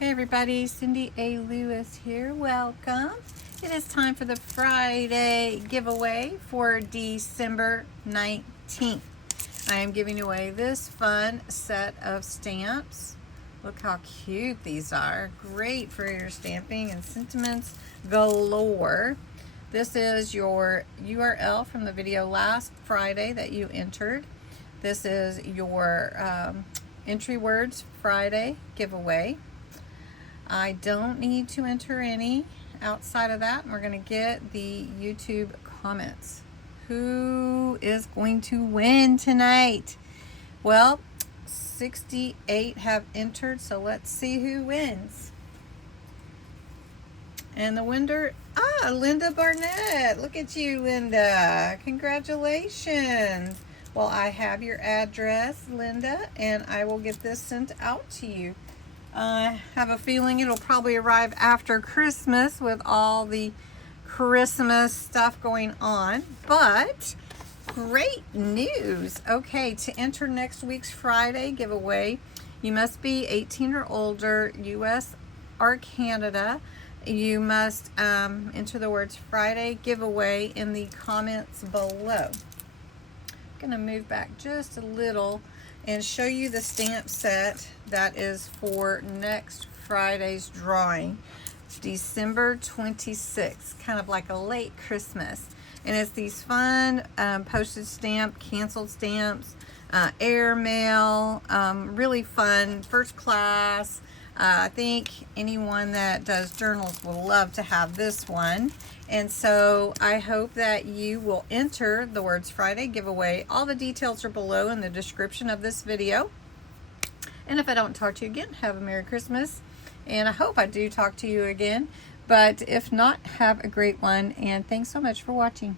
Hey everybody, CindyALewis here. Welcome. It is time for the Friday giveaway for December 19th. I am giving away this fun set of stamps. Look how cute these are. Great for your stamping and sentiments galore. This is your URL from the video last Friday that you entered. This is your entry words Friday giveaway. I don't need to enter any outside of that. We're going to get the YouTube comments. Who is going to win tonight? Well, 68 have entered, so let's see who wins. And the winner, Linda Barnett. Look at you, Linda. Congratulations. Well, I have your address, Linda, and I will get this sent out to you. I have a feeling it'll probably arrive after Christmas with all the Christmas stuff going on, but great news. Okay, to enter next week's Friday giveaway, you must be 18 or older, US or Canada. You must enter the words Friday giveaway in the comments below. I'm going to move back just a little and show you the stamp set that is for next Friday's drawing, December 26th, kind of like a late Christmas. And it's these fun postage stamp, canceled stamps, air mail, really fun, first class. I think anyone that does journals will love to have this one. And so I hope that you will enter the Words Friday giveaway. All the details are below in the description of this video. And if I don't talk to you again, have a Merry Christmas. And I hope I do talk to you again. But if not, have a great one. And thanks so much for watching.